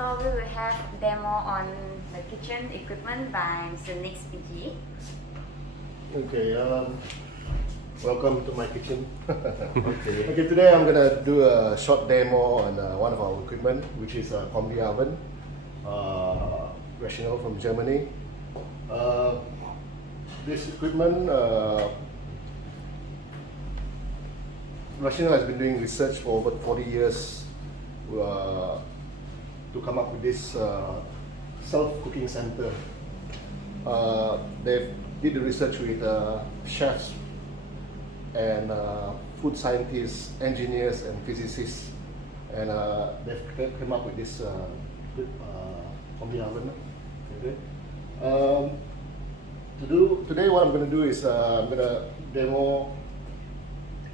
So we will have demo on the kitchen equipment by Mr. Spiji. Okay, welcome to my kitchen. Okay, today I'm gonna do a short demo on one of our equipment, which is a combi oven, rational from Germany. This equipment, Rational has been doing research for over 40 years to come up with this self-cooking center. They did the research with chefs and food scientists, engineers and physicists, and they've come up with this combi oven. Okay. Today what I'm going to do is I'm going to demo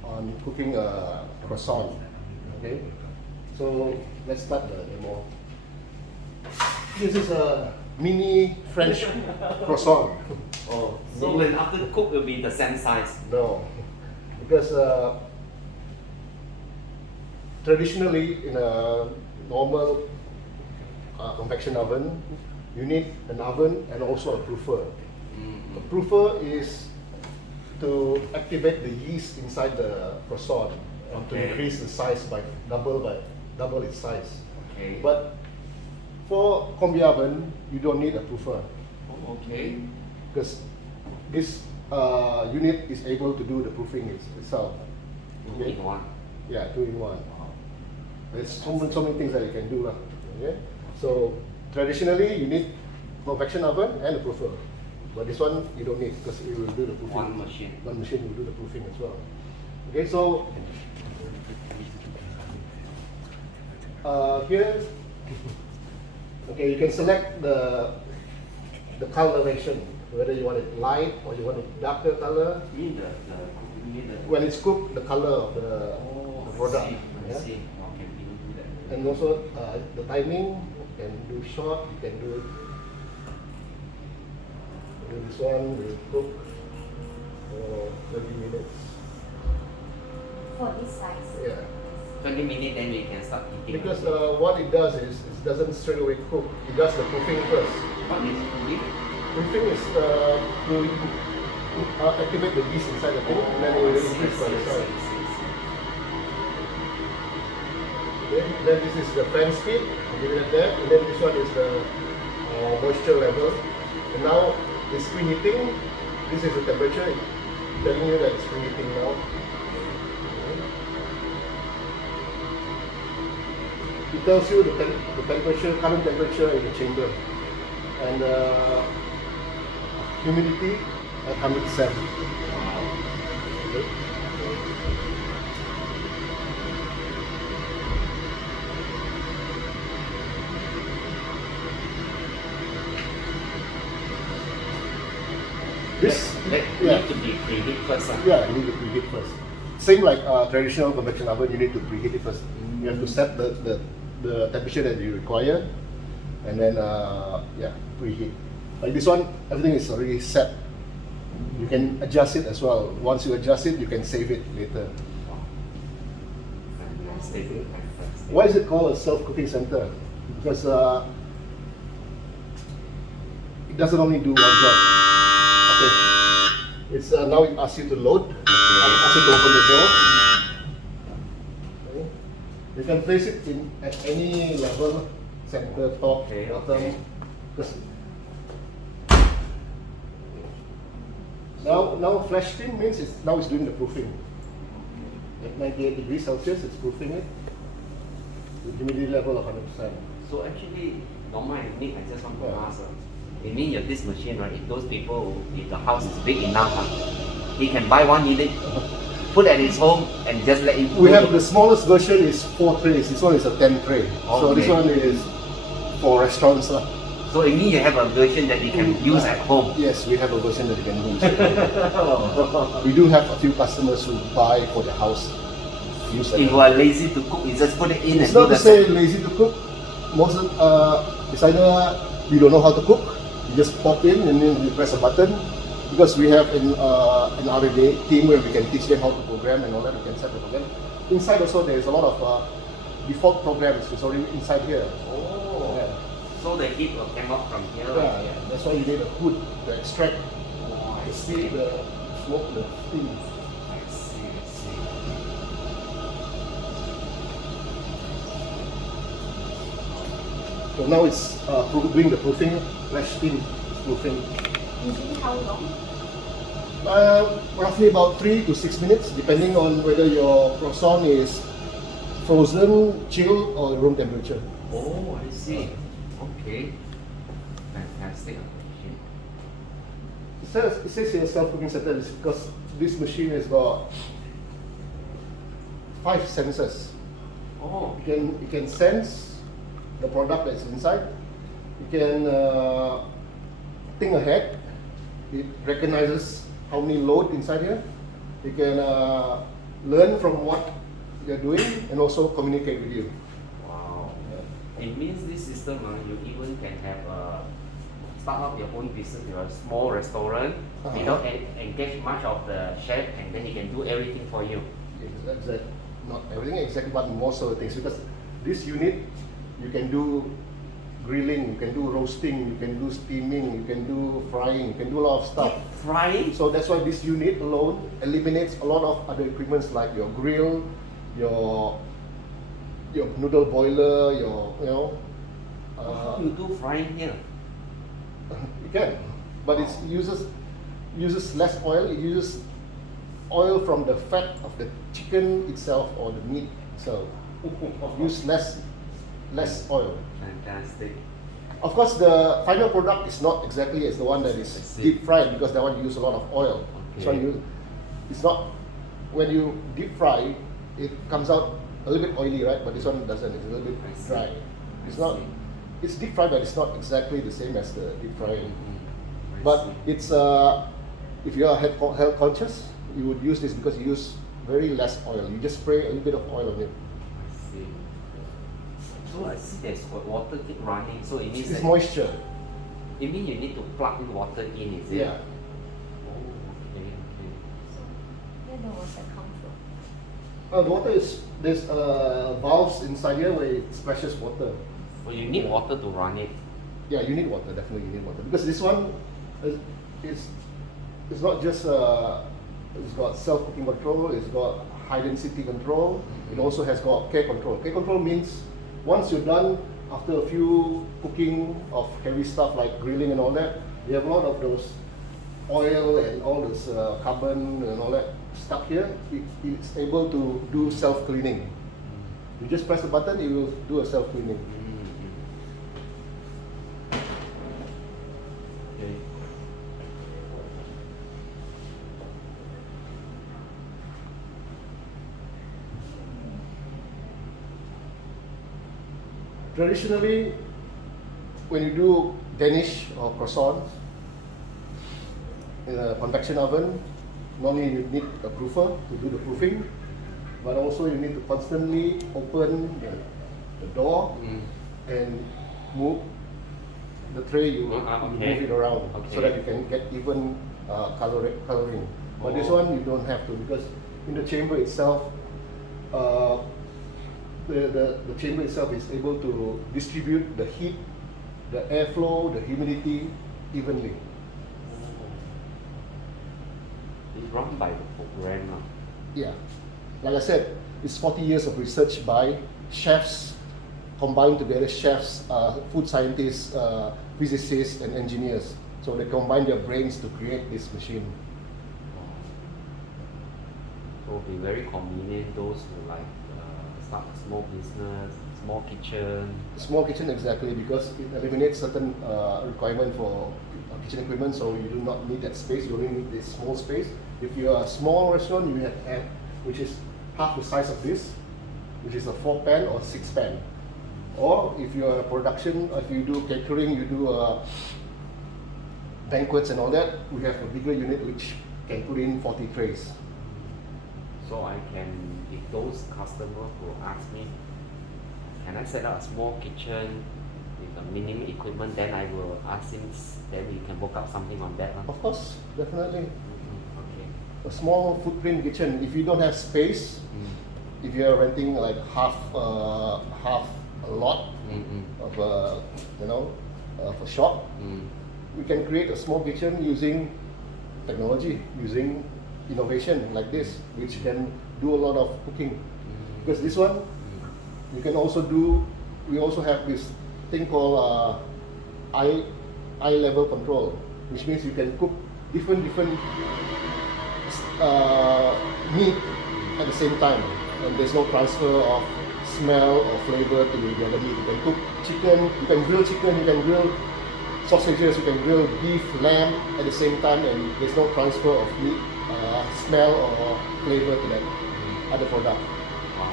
on cooking a croissant. Okay, so let's start the demo. This is a mini French croissant. Oh, so when after cook will be the same size? No, because traditionally in a normal convection oven, you need an oven and also a proofer. A proofer is to activate the yeast inside the croissant and to increase the size by double its size. Okay. But for combi oven, you don't need a proofer. Oh, okay. Because this unit is able to do the proofing itself. Okay. Two in one. Yeah, 2-in-1. There's so many things that you can do. Okay? So traditionally, you need convection oven and a proofer. But this one you don't need because it will do the proofing. One machine. One machine will do the proofing as well. Okay, so here, okay, you can select the coloration, whether you want it light or you want it darker color. You mean When it's cooked, the color of the product. I Yeah? see. Okay, we don't do that. And also the timing, you can do short, you can do this one, will cook for 30 minutes. For this size. Yeah. 20 minutes then we can start eating. Because what it does is it doesn't straight away cook. It does the proofing first. What is cooking? Proofing is to activate the yeast inside the thing, and then it will increase by the size. Then this is the fan speed, I'll give it at that, and then this one is the moisture level. And now it's preheating. This is the temperature telling you that it's preheating now. It tells you the temperature, current temperature in the chamber, and humidity at 100%. Okay. This Need to be preheat first. Yeah, you need to preheat first. Same like traditional convection oven, you need to preheat it first. You have to set the temperature that you require, and then preheat. Like this one, everything is already set. You can adjust it as well. Once you adjust it, you can save it later. Why is it called a self-cooking center? Because it doesn't only do one job. Okay. It's now it asks you to load. Asks you to open the door. Okay. You can place it at any level, center, top, bottom. Now flash steam means it's doing the proofing. At 98 degrees Celsius, it's proofing it with humidity level of 100%. So actually, normal Nick, I just want to ask. You mean you have this machine, right? If those people, if the house is big enough, he can buy 1 unit, put at his home, and just let it. We have the smallest version is 4 trays. This one is a 10 tray. Okay. So this one is for restaurants. So it means you have a version that you can use at home. Yes, we have a version that you can use. We do have a few customers who buy for the house. Use If you are lazy to cook, you just put it in. It's and not to say lazy to cook. Most it's either you don't know how to cook, you just pop in and then you press a button. Because we have an R&D team where we can teach them how to program and all that. We can set the program. Inside also there is a lot of default programs. It's already inside here. Oh. Yeah. So the heat will come up from here. Yeah, yeah. That's why you need a hood to extract Oh, I the see. steam, the smoke, the steam. I see, I see. So now it's doing the proofing, flash steam proofing. Usually how long? Roughly about 3 to 6 minutes, depending on whether your croissant is frozen, chilled, or room temperature. Oh, I see. Okay. Fantastic. It says here self-cooking center is because this machine has got 5 sensors. Oh, You can sense the product that's inside. You can think ahead. It recognizes how many load inside here. You can learn from what you're doing and also communicate with you. wow. It means this system, you even can have start up your own business, your small restaurant, Uh-huh. without engage much of the chef, and then he can do everything for you. Not everything exactly, but most of the things. Because this unit, you can do grilling, you can do roasting, you can do steaming, you can do frying, you can do a lot of stuff. Frying? So that's why this unit alone eliminates a lot of other equipments like your grill, your noodle boiler, How you do frying here? you can, but it uses less oil. It uses oil from the fat of the chicken itself or the meat itself. Use less oil. Fantastic. Of course, the final product is not exactly as the one that I is see. deep fried because that one use a lot of oil. So Okay. it's not when you deep fry, it comes out a little bit oily, right? But this one doesn't. It's a little bit I see. dry. It's I not. see. It's deep fried, but it's not exactly the same as the deep frying. I But see. it's if you are health conscious, you would use this because you use very less oil. You just spray a little bit of oil on it. I see. So I see there's water keep running, so it means It's that moisture. it means you need to plug in water in, is it? Yeah. Oh, okay, okay. So where the water come from? The water is there's valves inside here where it splashes water. So you need water to run it. Yeah, you need water. Definitely, you need water because this one it's not just it's got self-cooking control. It's got high density control. It also has got care control. Care control means once you're done after a few cooking of heavy stuff like grilling and all that, you have a lot of those oil and all this carbon and all that stuck here. It's able to do self-cleaning. You just press the button, it will do a self-cleaning. Okay. Traditionally, when you do Danish or croissants in a convection oven, not only you need a proofer to do the proofing, but also you need to constantly open the door and move the tray. You Okay. move it around so Okay. that you can get even coloring. But this Oh. one you don't have to because in the chamber itself, the chamber itself is able to distribute the heat, the airflow, the humidity evenly. It's run by the program. Yeah. Like I said, it's 40 years of research by chefs, combined together chefs, food scientists, physicists, and engineers. So they combine their brains to create this machine. So it'll be very convenient those who like start a small business, small kitchen. Small kitchen, exactly, because it eliminates certain requirement for kitchen equipment, so you do not need that space. You only need this small space. If you are a small restaurant, you have which is half the size of this, which is a 4-pan or 6-pan. Or if you are a production, if you do catering, you do banquets and all that, we have a bigger unit which can put in 40 trays. So I can, if those customers will ask me, can I set up a small kitchen with a minimum equipment, then I will ask him, then we can work out something on that. Of course, definitely. Okay. A small footprint kitchen. If you don't have space, if you are renting like half a lot of for shop. Mm. We can create a small kitchen using technology, using innovation like this, which can do a lot of cooking. Because this one, you can also do. We also have this thing called eye level control, which means you can cook different meat at the same time, and there's no transfer of smell or flavor to the other meat. You can cook chicken, you can grill sausages, you can grill beef, lamb at the same time, and there's no transfer of meat, smell or flavor to that other product. Wow.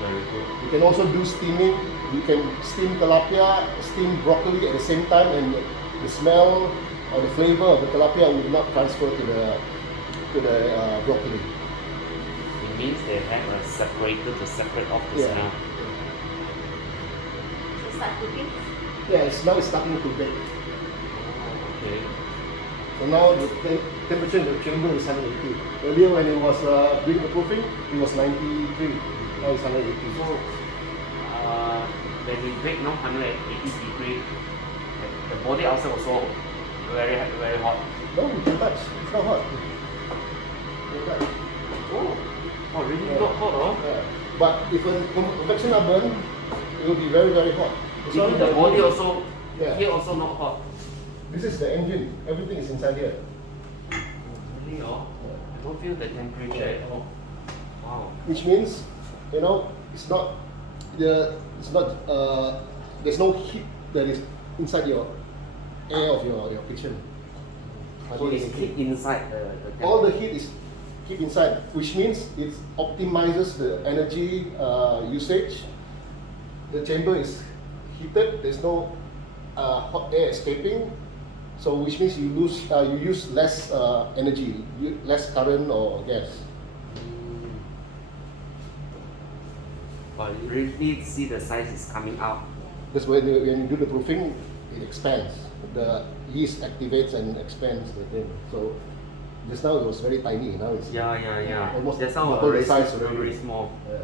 Very good. You can also do steaming. You can steam tilapia, steam broccoli at the same time, and the smell or the flavor of the tilapia will not transfer to the broccoli. It means they have a separator to separate off the Yeah. smell. So start cooking. Yeah, now it's starting to bake. Oh, okay. So now the temperature in the chamber is 180. Earlier when it was doing the proofing, it was 93. Now it's 180. So, when we bake now 180 degree, the body outside also very hot. No, you can touch. It's not hot. You can touch. Oh, really Yeah. not hot, oh? Yeah. But if a convection oven, it will be very hot. It's Even only the body engine. also, Yeah. here also not hot. This is the engine. Everything is inside here. Really, oh? I don't feel the temperature at all. Wow. Which means, it's not there's no heat that is inside your air of your kitchen. So it's keep inside the All the heat is keep inside, which means it optimizes the energy usage. The chamber is heated. There's no hot air escaping, so which means you use less energy, less current or gas. But you really see the size is coming out. That's when you do the proofing, it expands. The yeast activates and expands the thing. So just now it was very tiny. Now it's Yeah. almost That's how double the very, size very already. small. Yeah.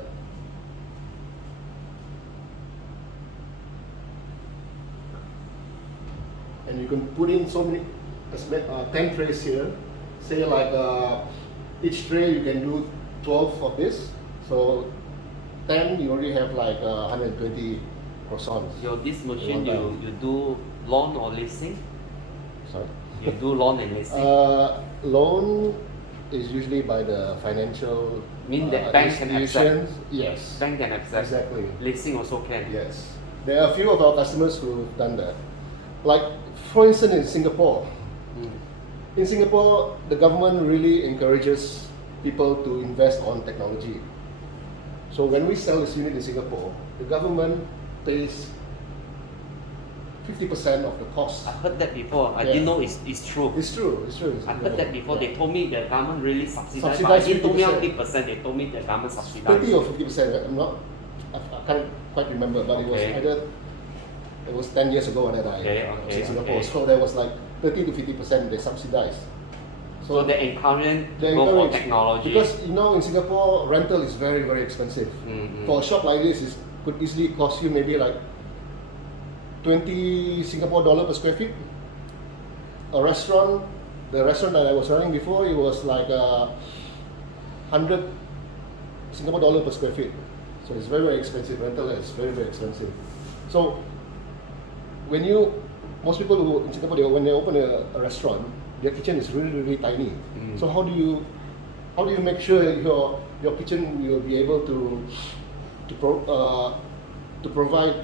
And you can put in so many, 10 trays here. Say like each tray you can do 12 of this. So 10 you already have like 120 croissants. This machine, One time. you do loan or leasing? Sorry. You do loan and leasing? Loan is usually by the financial Mean that bank can accept? institutions. Yes. Bank can accept. Exactly. Leasing also can. Yes. There are a few of our customers who've done that. Like, for instance, in Singapore. Mm. In Singapore, the government really encourages people to invest on technology. So when we sell this unit in Singapore, the government pays 50% of the cost. I heard that before. I Yeah. didn't know it's true. It's true. It's true. I heard that before. Yeah. They told me the government really subsidized. But I Subsidized didn't told me how 50%. many percent. They told me the government 30 subsidized. or 50%. I can't quite remember, but it was 10 years ago that I was in Singapore. Okay. So there was like 30 to 50% they subsidized. So they encourage They to go for encourage- technology. Because in Singapore, rental is very expensive. Mm-hmm. For a shop like this, it could easily cost you maybe like 20 Singapore dollar per square feet. A restaurant, the restaurant that I was running before, it was like 100 Singapore dollar per square feet. So it's very expensive. Rental is very expensive. So most people who in Singapore, when they open a restaurant, their kitchen is really tiny. Mm. So how do you make sure your kitchen will be able to provide,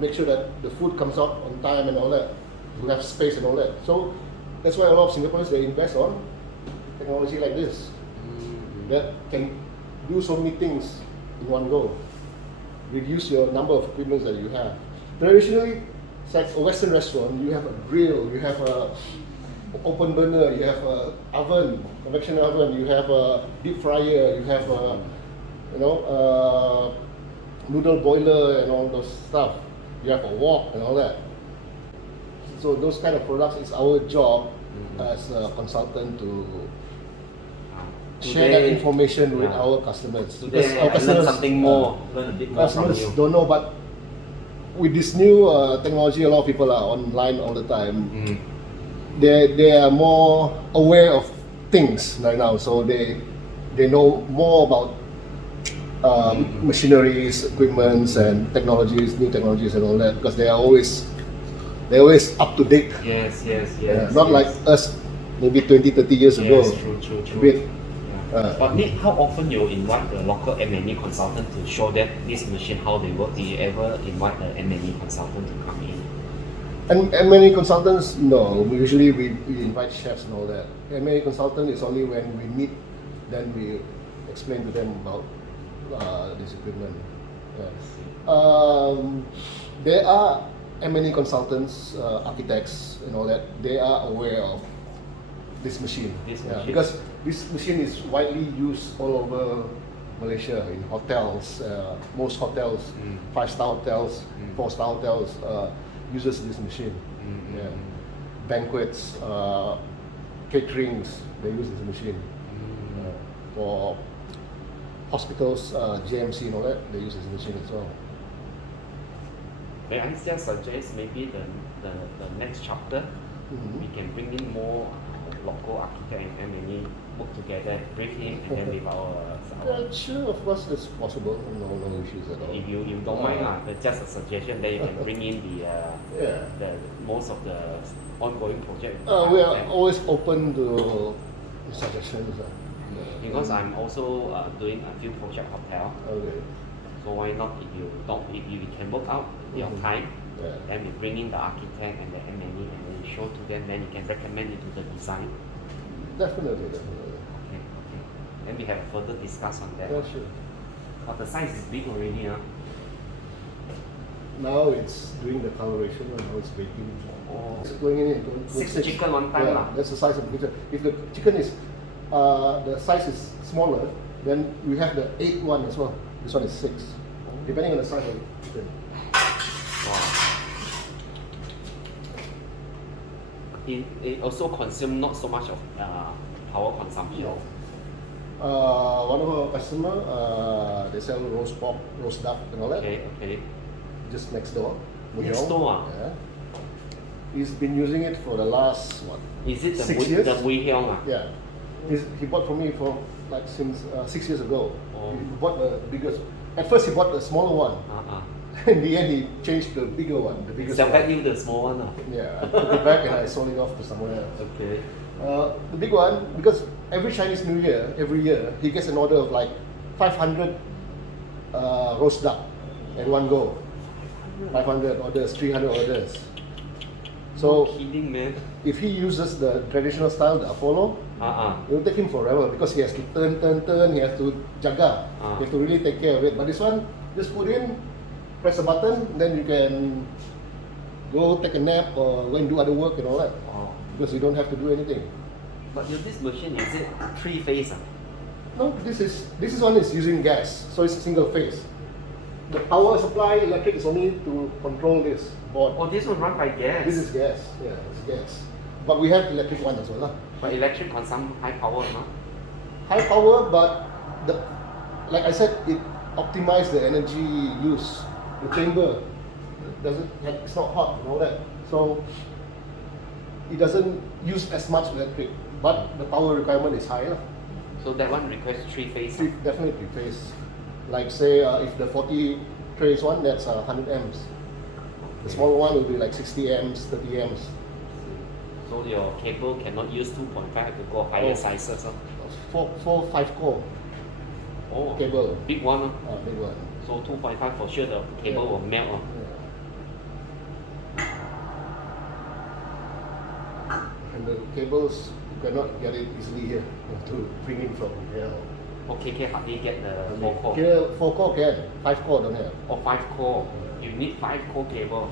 make sure that the food comes out on time and all that, you have space and all that. So that's why a lot of Singaporeans, they invest on technology like this that can do so many things in one go. Reduce your number of equipment that you have. Traditionally, it's like a Western restaurant. You have a grill, you have a open burner, you have a oven, convection oven, you have a deep fryer, you have a noodle boiler and all those stuff. You have a wok and all that. So those kind of products, it's our job as a consultant to share that information with our customers. Today Because our I learned something more, learn a bit more from customers you. don't know, but with this new technology, a lot of people are online all the time. They are more aware of things right now, so they know more about machineries, equipments, and technologies, new technologies, and all that, because they're always up to date. Yes. Not like us, maybe 20, 30 years ago. Yes, true. A bit. But Nick, how often you invite the local M&E consultant to show them this machine how they work? Do you ever invite the M&E consultant to come in? And many consultants, no. Usually we invite chefs and all that. And many consultant is only when we meet, then we explain to them about this equipment. There are many consultants, architects and all that. They are aware of this machine. Because this machine is widely used all over Malaysia, in hotels. Most hotels, 5-star hotels, 4-star hotels, uses this machine. Banquets, caterings, they use this machine. For hospitals, GMC and all that, they use this machine as well. May I just suggest maybe the next chapter, we can bring in more local architect and M&E work together, brief him, and then with our Sure, of course, it's possible. No issues at all. if you don't mind, just a suggestion that you can bring in the most of the ongoing project. We are always open to suggestions. Because I'm also doing a few project hotel. Okay. So why not if you can work out your time, then we bring in the architect and the M&E and then you show to them, then you can recommend it to the design. Definitely. Okay. Then we have further discuss on that. Yeah, sure. But the size is big already, huh? Now it's doing the coloration and now it's baking. Oh. It's going in 6 chicken one time lah. That's the size of the chicken. If the chicken is the size is smaller, then we have the 8 one as well. This one is 6, depending on the size of the chicken. Wow. It also consumes not so much of power consumption. One of our customer, they sell roast pork, roast duck, and all that. Okay. Just next door. Next door. Yeah. He's been using it for the last Is it 6 years? the Wei Hiong? Yeah. He bought from me for like since 6 years ago. Oh. He bought the biggest. At first he bought the smaller one. In the end he changed the bigger one. The biggest Sell one. back you the small one. Yeah. I took it back and I sold it off to someone else. Okay. The big one, because every Chinese New Year, every year, he gets an order of like 500 roast duck at one go. 500 orders, 300 orders. So, No kidding, man. if he uses the traditional style, the Apollo, it will take him forever because he has to turn, he has to jaga. He has to really take care of it. But this one, just put in, press a button, then you can go take a nap or go and do other work and all that. Because you don't have to do anything. But this machine, is it 3-phase? No, this one is using gas, so it's a single phase. The power supply electric is only to control this board. Oh, this one run by gas. This is gas, yeah, it's gas. But we have electric one as well. But electric consume high power, no? High power, but like I said, it optimizes the energy use. The chamber it's not hot and all that. So it doesn't use as much electric, but the power requirement is higher. So that one requires 3-phase. Definitely phase. Like say if the 40 trays one, that's 100 amps. The smaller one will be like 60 amps, 30 amps. So your cable cannot use 2.5 to go higher sizes. Huh? 5 core cable. Big one. Big one. So 2.5 for sure the cable will melt. And the cables, you cannot get it easily here. You have to bring in from here. Okay, hardly get the 4 core. Here 4 core can, 5 core don't have. Or 5 core. You need 5 core cable.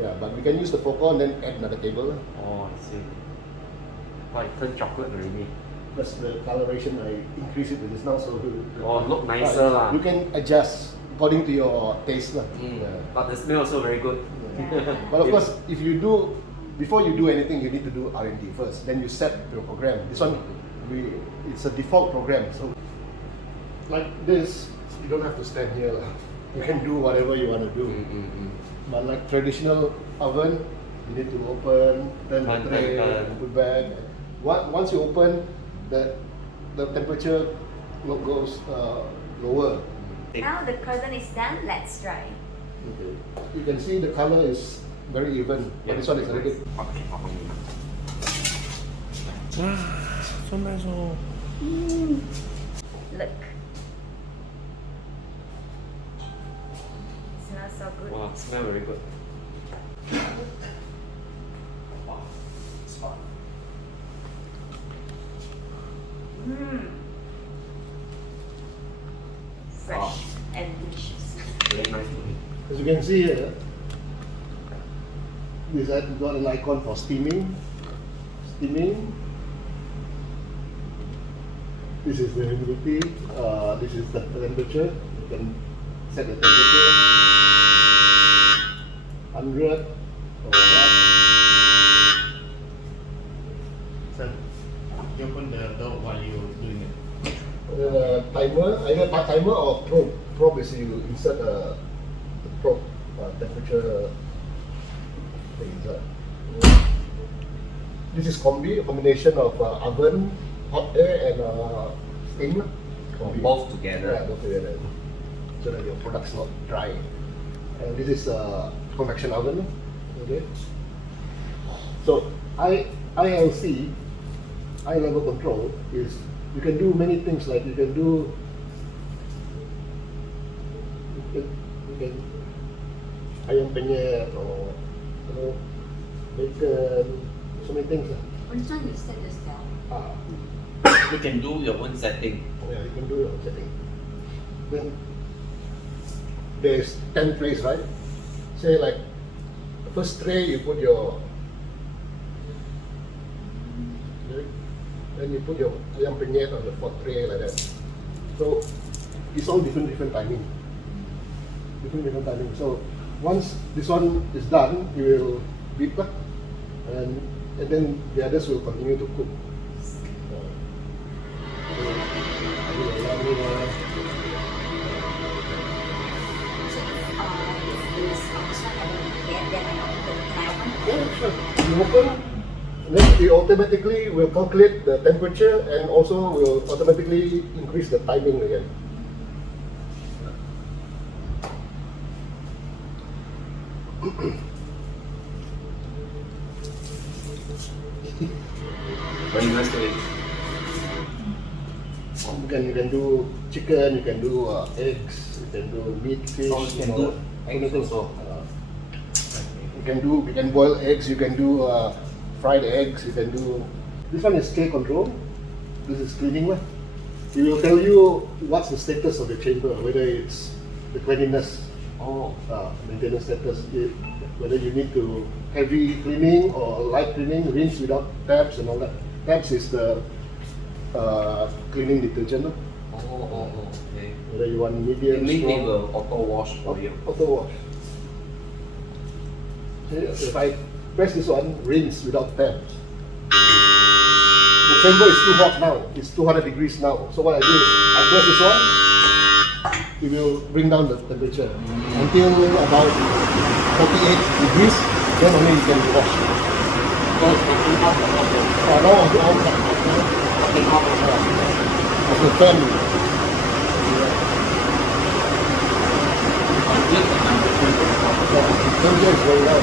Yeah, but we can use the 4 core and then add another cable. Oh, I see. Why it turned chocolate already? Plus the coloration, I increase it to this now, so look nicer lah. You can adjust according to your taste. But the smell also very good. But of course, if you do, before you do anything, you need to do R&D first. Then you set your program. This one, it's a default program. So like this, you don't have to stand here. You can do whatever you want to do. But like traditional oven, you need to open, turn the tray, put back. Once you open, the temperature goes lower. Now the curtain is done, let's try. Okay. You can see the color is very even, but this one is very good. Wow, so nice. Oh. Look. Smells so good. Wow, smell very good. Wow, it's hot. Mmm. Fresh Wow. and delicious. Very nice to eat. As you can see here, we got an icon for steaming. Steaming. This is the humidity. This is the temperature. You can set the temperature 100 or what. So, you open the door while you're doing it. Timer, either part timer or probe. Probe is you insert the probe temperature thing inside. This is combi, a combination of oven, hot air, and steam. Combi. Both together. Yeah, both together. So that your product's not dry. And this is convection oven. Okay. So ILC, eye level control, is you can do many things. Like you can ayam penyet or bacon, so many things. Which one you set yourself? You can do your own setting. Yeah, you can do your own setting. Then there's 10 trays, right? Say like the first tray you put your, then you put your ayam penyet on the fourth tray like that. So it's all different timing. Different timing. So once this one is done, you will beep and then the others will continue to cook. Yeah, sure. You open, then it automatically will calculate the temperature and also will automatically increase the timing again. Very nice to eat. You can do chicken, you can do eggs, you can do meat, fish. Oh, you can do eggs also. You can boil eggs, you can do fried eggs, you can do. This one is K control. This is cleaning one. It will tell you what's the status of the chamber, whether it's the cleanliness, maintenance status, whether you need to heavy cleaning or light cleaning, rinse without tabs and all that. Tabs is the cleaning detergent. Okay. Whether you want medium, It strong, will auto wash for you. auto wash. See, if I press this one, rinse without tabs. The chamber is too hot now. It's 200 degrees now. So what I do is I press this one. It will bring down the temperature until about 48 degrees. Then only you can wash. Now of the fan. Temperature is very low.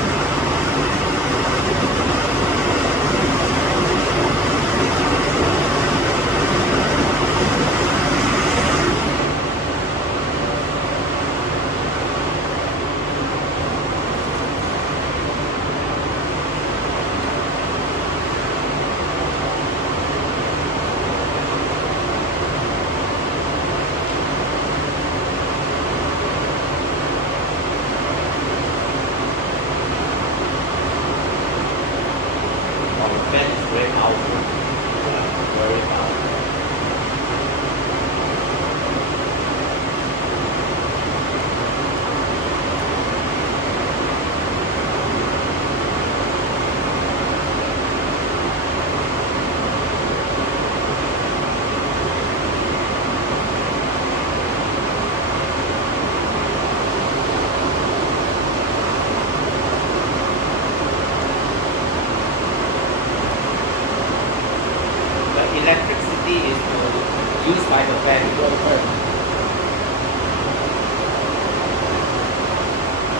fan. Yeah, the fan.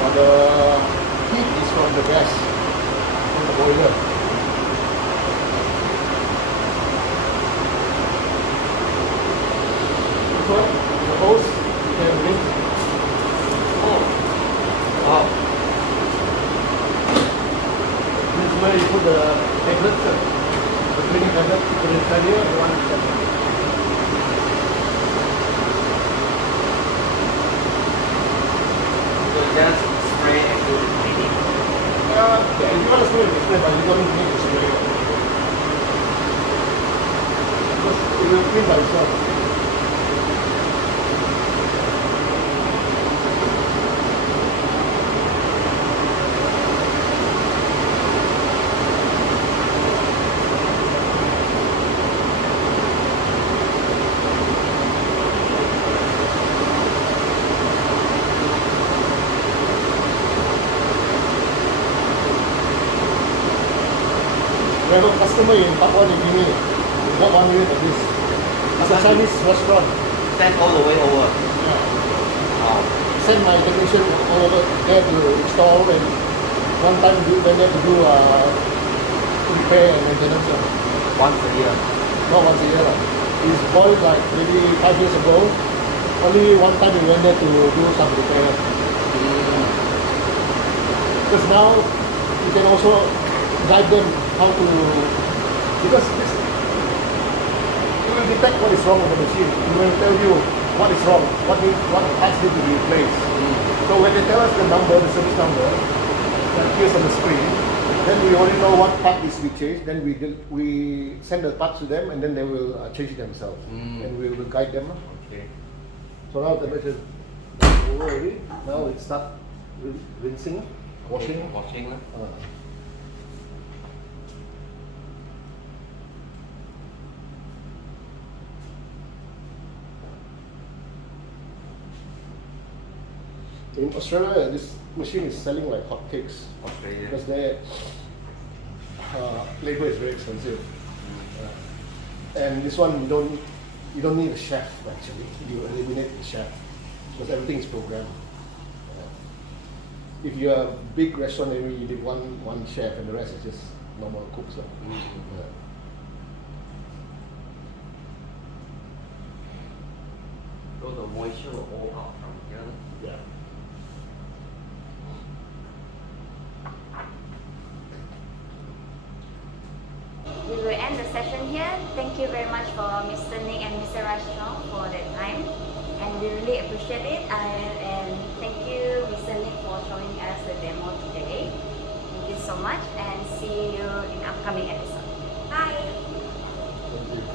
But the heat is from the gas, from the boiler. This one, the hose, you can rinse. Oh. Wow. This is where you put the tablets, the cleaning tablet, you put it inside here, the one inside. So just spray and do the cleaning. Yeah, if you want to spray, you spray, but you don't need to spray. Because it will clean by itself. We have a customer in Papua New Guinea. He got 1 unit of this. It's a Chinese restaurant. Send all the way over. Yeah. Wow. Send my technician over there to install, and one time when they have to do repair and maintenance. Once a year. Not once a year. He's bought it like maybe 5 years ago. Only one time we went there to do some repair. Because now you can also guide them how to, because this, it will detect what is wrong with the machine. It will tell you what is wrong, what parts need to be replaced. So when they tell us the number, the service number that appears on the screen, then we already know what part needs to be changed. Then we send the parts to them, and then they will change it themselves, and we will guide them. Okay. So now the machine is over already. Now it start rinsing, washing. Washing. In Australia, this machine is selling like hotcakes Australia. because their labor is very expensive. And this one you don't need a chef actually. You eliminate the chef because everything is programmed. If you're a big restaurant, maybe you need one chef and the rest is just normal cooks. So the moisture will all out from here. Yeah. We will end the session here. Thank you very much for Mr. Nick and Mr. Chong for their time, and we really appreciate it. And thank you, Mr. Nick, for showing us the demo today. Thank you so much, and see you in upcoming episode. Bye. Thank you.